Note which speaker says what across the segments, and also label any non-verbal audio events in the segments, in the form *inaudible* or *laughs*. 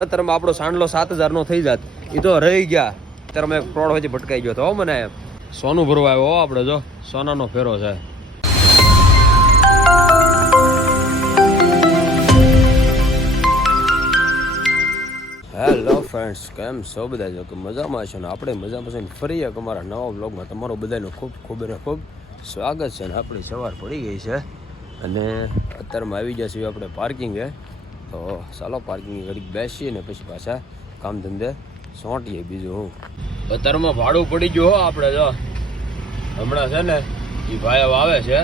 Speaker 1: અત્યારમાં આપણો સાંડલો સાત હજારનો થઈ જાત. એ તો રહી ગયા. ત્યારે મેં પ્રોડ વચ્ચે ભટકાઈ ગયો તો હો મને સોનું ભરવા આવ્યો આપણે જો. સોનાનો ફેરો છે. હેલો ફ્રેન્ડ્સ, કેમ છો બધા? જો કે મજામાં છો ને? આપણે મજામાં છે ને ફરી એક અમારા નવા બ્લોગમાં તમારો બધાનું ખૂબ ખૂબ ને ખૂબ સ્વાગત છે ને આપણી સવાર પડી ગઈ છે. અને અત્યારમાં આવી છીએ આપણે પાર્કિંગે. તો ચાલો પાર્કિંગ ઘડી બેસીએ ને પછી પાછા કામ ધંધે સોંટીએ બીજું હું. અત્યારમાં ભાડું પડી ગયું હો આપણે જો. હમણાં છે ને એ ભાઈ આવે છે.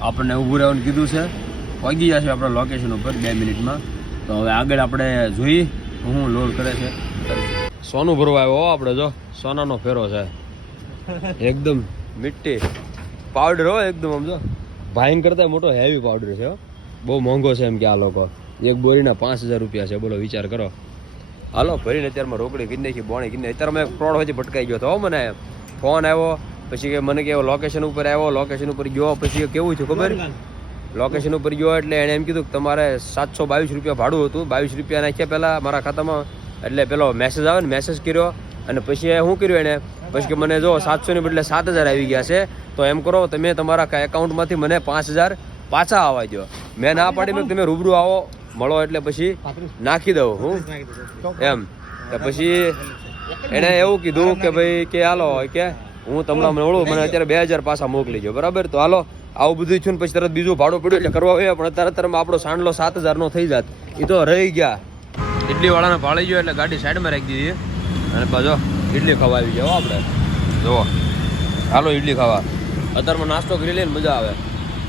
Speaker 1: આપણને ઊભું રહેવાનું કીધું છે. પગી જશે આપણા લોકેશન ઉપર, બે મિનિટમાં. તો હવે આગળ આપણે જોઈ હું લોડ કરે છે. સોનું ભરવા આવ્યો આપણે જો. સોનાનો ફેરો છે. એકદમ મીઠી પાવડર હો, એકદમ આમ જો. ભાઈન કરતા મોટો હેવી પાવડર છે. બહુ મોંઘો છે એમ કે આ લોકો. એક બોરીના પાંચ હજાર રૂપિયા છે. બોલો વિચાર કરો. હાલો ભરીને અત્યારમાં રોકડી કીધી નાખી બોણી કીધી અત્યારે મેં ફ્રોડ વચ્ચે ભટકાઈ ગયો હતો મને. ફોન આવ્યો પછી કે મને કેવો લોકેશન ઉપર આવ્યો લોકેશન ઉપર ગયો પછી કેવું થયું ખબર? લોકેશન ઉપર ગયો એટલે એણે એમ કીધું કે તમારે સાતસો બાવીસ રૂપિયા ભાડું હતું. બાવીસ રૂપિયા નાખ્યા પહેલાં મારા ખાતામાં. એટલે પેલો મેસેજ આવે ને મેસેજ કર્યો. અને પછી એ શું કર્યું એણે? પછી કે મને જો સાતસોની બદલે સાત હજાર આવી ગયા છે તો એમ કરો તમે તમારા એકાઉન્ટમાંથી મને પાંચ હજાર પાછા આવવા દો મેં ના પાડી મેં તમે રૂબરૂ આવો. મળો એટલે પછી નાખી દઉં હું. એમ. પછી એણે એવું કીધું કે ભાઈ કે હાલો, કે હું તમને મળું મને અત્યારે બે હજાર પાછા મોકલી દો બરાબર? તો હાલો, આવું બધું છું ને પછી તરત બીજું ભાડું પડ્યું એટલે કરવા આવ્યા, પણ અત્યારે અત્યારે આપણો સાંડલો સાત હજારનો થઈ જાત. એ તો રહી ગયા. ઇડલી વાળાને ભાળી ગયો એટલે ગાડી સાઈડમાં રાખી દીધી. અને પાછો ઇડલી ખાવા આવી જાઓ આપણે. જુઓ. હાલો ઇડલી ખાવા. અત્યારમાં નાસ્તો કરી લઈને મજા આવે.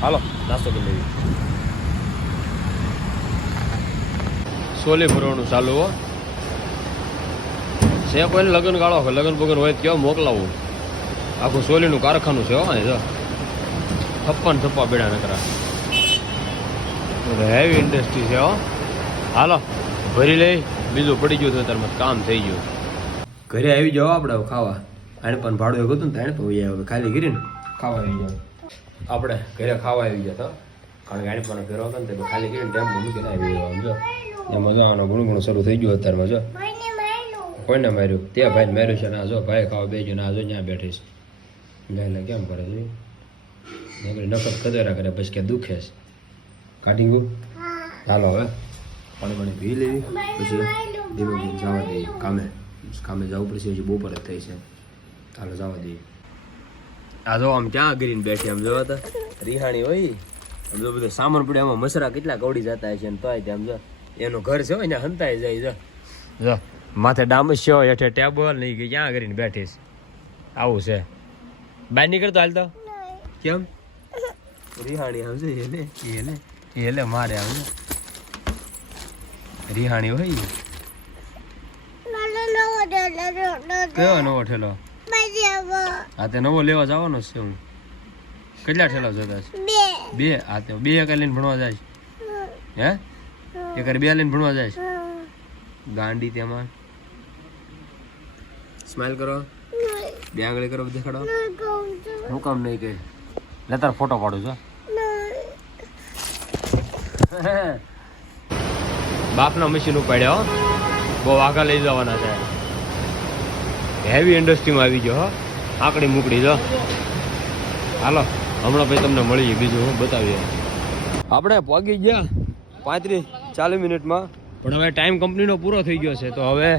Speaker 1: હાલો, નાસ્તો કરી લેવી સોલે ભરવાનું ચાલુ હો. છે કોઈને લગ્ન ગાળો લગ્ન બગન હોય કેવો મોકલાવું. આખું સોલીનું કારખાનું છે હોય અહીં જો. થપ્પન થપ્પા બેડા નકરા. હેવી ઇન્ડસ્ટ્રી છે હો. હાલો, ભરી લઈ. બીજું પડી ગયું તો તારમાં કામ થઈ ગયું. ઘરે આવી જાઓ આપણે ખાવા. આને પણ ભાડું એવું હતું ને તાણે, તો હવે ખાલી કરીને ખાવા આવી જાવ આપણે ઘરે ખાવા આવી ગયા હતા. કારણ કે આને પણ ફેરવા હતો ને તે ખાલી કરીને ટેમ્પો મૂકીને આવી ગયો, સમજો. એમાં જો આનો ઘણું ઘણું શરૂ થઈ ગયું અત્યારમાં જો. કોઈને માર્યું? તે ભાઈને માર્યું છે ના જો ભાઈ ખાવા બેજો ના જો ત્યાં બેઠી છે. લે લે કેમ કરે છે? નકરી નફરત કદેરા કરે પછી કે દુખે છે. કાઢી ગયું? ચાલો હવે. પાણી પાણી પી લેવી પછી ધીમે ધીમે જવા દઈએ. કામે કામે જવું પડશે હજી બપોર જ થઈ છે. ચાલો જવા દઈએ. આ જો આમ ક્યાં ગરીને બેઠી આમ જોવા તો. *laughs* રિહાણી હોય. આમ જો બધું સામાન પડ્યો એમાં મસરા કેટલા કવડી જતા છે ને તોય ત્યાં જો. એનું ઘર છે એને હંતાઈ જાય જો જો માથે ડામસ્યો હેઠે ટેબલ નહીં કે ક્યાં કરીને બેઠીશ આવું છે. બહાર નીકળતો હાલ તો? કેમ? રિહાણી આવશે એને એને એને મારે આવશે રિહાણી હોય કેવો નવો ઠેલો હા તે નવો લેવા જવાનો છે હું. કેટલા ઠેલા જતા છે? બે. હા તે બે કાલીને ભણવા જાય હે? એક બે લઈને ભણવા જાય ગાંડી તેમાં. સ્માઈલ કરો. બે આંગળી કરો દેખાડો હું કામ નહીં કે. લે, તાર ફોટો પાડું છો બાપના મશીન ઉપાડ્યા બહુ આગળ લઈ જવાના છે. હેવી ઇન્ડસ્ટ્રીમાં આવી ગયો આકડી મૂકડી, જો. હાલો, હમણાં ભાઈ તમને મળીએ બીજું હું બતાવીએ. આપણે પગી ગયા. પાંત્રીસ. ચાલીસ મિનિટમાં. પણ હવે ટાઈમ કંપનીનો પૂરો થઈ ગયો છે તો હવે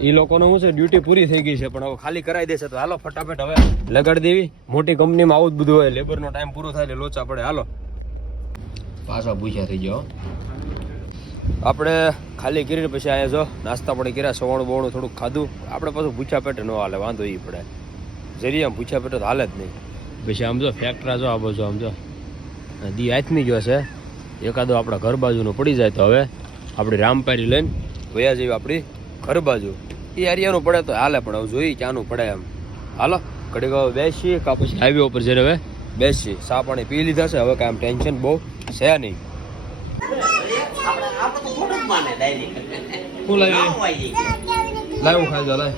Speaker 1: એ લોકોનો શું છે ડ્યુટી પૂરી થઈ ગઈ છે પણ હવે ખાલી કરાવી દેશે તો હાલો ફટાફટ હવે લગાડી દેવી. મોટી કંપનીમાં આવું જ બધું હોય લેબરનો ટાઈમ પૂરો થાય એટલે લોચા પડે. હાલો. પાછા પૂછ્યા થઈ ગયો. આપણે ખાલી કરીને પછી આયા જો નાસ્તા પણ કર્યા સવાણું બવાણું થોડુંક ખાધું. આપણે પાછું ભૂછા પેટે ન હાલે વાંધો એ પડે. જરી આમ ભૂછા પેટે તો હાલે જ નહીં. પછી આમ જો ફેક્ટરા જો આ બાજુ આમ જો. દી હાથમી ગયો છે. એકાદો આપણા ઘર બાજુનો પડી જાય તો હવે આપણી રામપારી લઈને વયા જેવી આપણી ઘર બાજુ. એ હરિયાનું પડે તો હાલે પણ હવે જોઈએ ક્યાંનું પડે એમ. હાલો ઘડીક હવે બેસીએ કાં પછી હાઈવે ઉપર જઈને હવે બેસીએ. સા પાણી પી લીધા છે હવે કાંઈ ટેન્શન બહુ છે નહીં. લાવી ખાઈ જા લાવ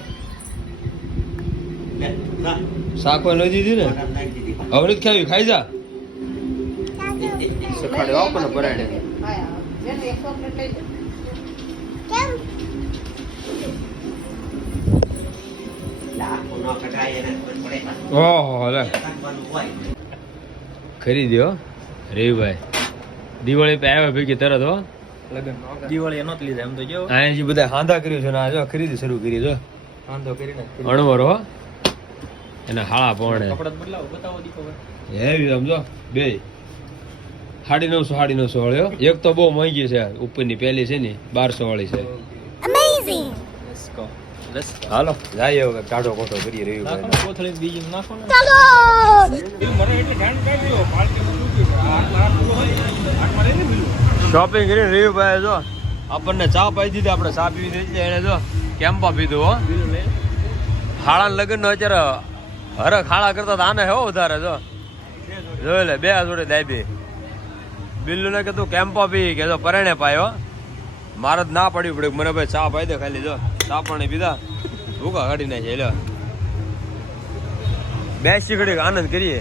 Speaker 1: શાક લઈ દીધી ને? હવે ખાવી ખાઈ જા. સખાડે આવો ને
Speaker 2: બરાડે
Speaker 1: ઓહો લે. દિવાળી પે આવ્યા ભેગી તરત હો.
Speaker 2: દિવાળી નહોતી લીધા એમ તો જો
Speaker 1: હા બધા હાંધા કર્યું છે ને આ ખરીદી શરૂ કરી જો
Speaker 2: હાંધો કરીને
Speaker 1: અણવર હો. એને હાળા પણ.
Speaker 2: કપડા બદલાવો બતાવો દીકો
Speaker 1: હેવી. સમજો બે. સાડી નવસો સાડી નવસો વાળ્યો એક તો બહુ મોંઘી છે. ઉપરની પહેલી છે ને બારસો વાળી છે હાલો જાય હવે કાઢો કોઠો કરીએ રહ્યું
Speaker 2: કોથળી બીજી નાખો ચાલો.
Speaker 1: શોપિંગ કરીને રહ્યું ભાઈ જો આપણને ચા પાઈ દીધી આપણે ચા પીવી દીધી એને જો કેમ્પા પીધું હો. હાળા લગ્ન નો અત્યારે હરખ હાળા કરતા આને હો વધારે જો. જોઈ લે બે જોડે દાબી. બિલ્લુ ને કીધું કેમ્પા પી જો પરણે પાયો. મારે ના પડ્યું પડ્યું. મને ભાઈ ચા પાઈ દે ખાલી, જો. ચા પાણી પીધા. ભૂખા કાઢી નાખીએ લો બેસી ઘડી આનંદ કરીએ.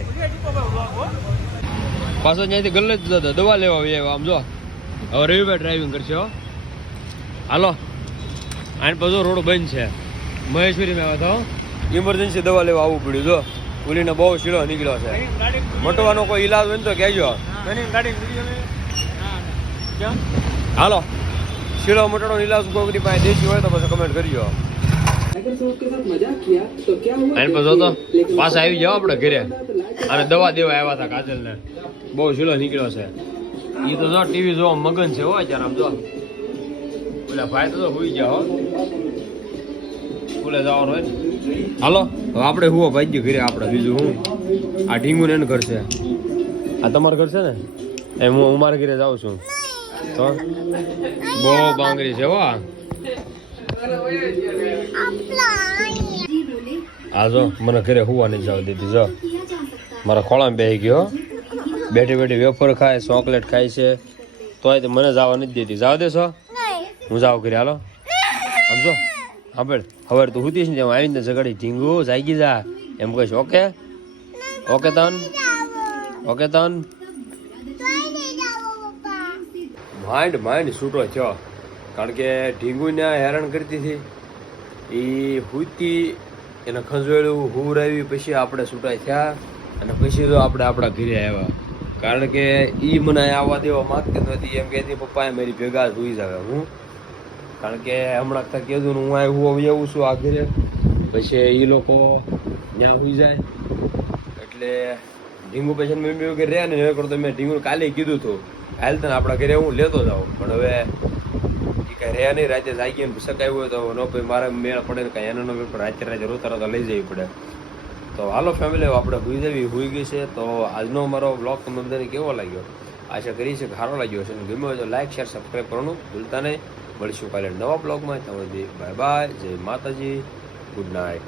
Speaker 1: પાછો ત્યાંથી ગલ્લે જ જતો દવા લેવા આવીએ આમ, જો. હવે રવિભાઈ ડ્રાઇવિંગ કરશે, હો. હાલો. આને બધો રોડ બંધ છે. મહેશ્વરી માં આવ્યા તો ઇમરજન્સી દવા લેવા આવવું પડ્યું, જો. ઉલીને બહુ શીળો નીકળ્યો છે. મટવાનો કોઈ ઈલાજ હોય ને તો કહેજો. હાલો. શીલો મટવાનો નીલાસ કોઈ પાસે દેશી હોય તો પછી કમેન્ટ કરજો આને પાછો તો પાછા આવી જાવ આપણે ઘરે. અને દવા દેવા આવ્યા હતા કાજલને. બહુ શીલો નીકળ્યો છે. એ તો જો ટીવી જોવા મગન છે હો અત્યારે આમ જો. ઓલા ભાઈ તો જો હુઈ ગયા હો. સ્કૂલે જવાનું હોય હાલો હવે આપણે હુવો ભાઈ ઘરે આપણે બીજું હું? આ ઢીંગુ ને એનું ઘર છે. આ તમારું ઘર છે ને? એ હું હું મારા ઘરે જાઉં છું. તો? બહુ બાંગરી છે વા આ. જો, મને ઘરે હુવા નહીં જવા દીધી, જો. મારા ખોળામાં બેસી ગયો બેઠી બેઠી વેફર ખાય, ચોકલેટ ખાય છે. તોય તે મને જવા નથી દેતી જવા દેશો. હું જાવ ઘરે, હાલો. સમજો સાંભળ હવે તું હુતીશ ને તેમાં આવીને ઝઘડી, ઢીંગુ, જાગી જા. એમ કહીશ, ઓકે? ઓકે તન? ઓકે, તન? માઇન્ડ માઇન્ડ છૂટો થયો કારણ કે ઢીંગુને હેરાન કરતી હતી. એ હુતી એને ખંજોળ્યું હુરાવી પછી આપણે છૂટા થયા. અને પછી તો આપણે આપણા ઘરે આવ્યા. કારણ કે એ મને આવવા દેવા માગતી નહોતી. એમ કહેતી, પપ્પાએ મારી ભેગા જ જાવે. હું? કારણ કે હમણાં તક કીધું હું આ હું આવું છું આ ઘરે. પછી એ લોકો ત્યાં સુઈ જાય. એટલે ઢીંગુ મેં મેં વગર રહ્યા ને હવે કરતો મેં ઢીંગુ કાલે કીધું હતું. હાલ તને આપણા ઘરે હું લેતો જાઉં. પણ હવે એ કાંઈ રહ્યા નહીં, રાતે જાગીએ ને શકાય હોય તો નો ભાઈ મારે મેળ પડે ને કાંઈ એનો નો મેળ પડે રાતે રાતે લઈ જવી પડે. તો હાલો ફેમિલી આપણે હુઈ જવી, હુઈ ગઈ છે. તો આજનો મારો બ્લોગ તમને બધાને કેવો લાગ્યો? આશા કરી છે સારો લાગ્યો હશે. ગમ્યો હોય તો લાઈક શેર સબસ્ક્રાઈબ કરવાનું ભૂલતા નહીં. મળીશું કાલે નવા બ્લોગમાં ત્યાં સુધી બાય બાય જય માતાજી. Good night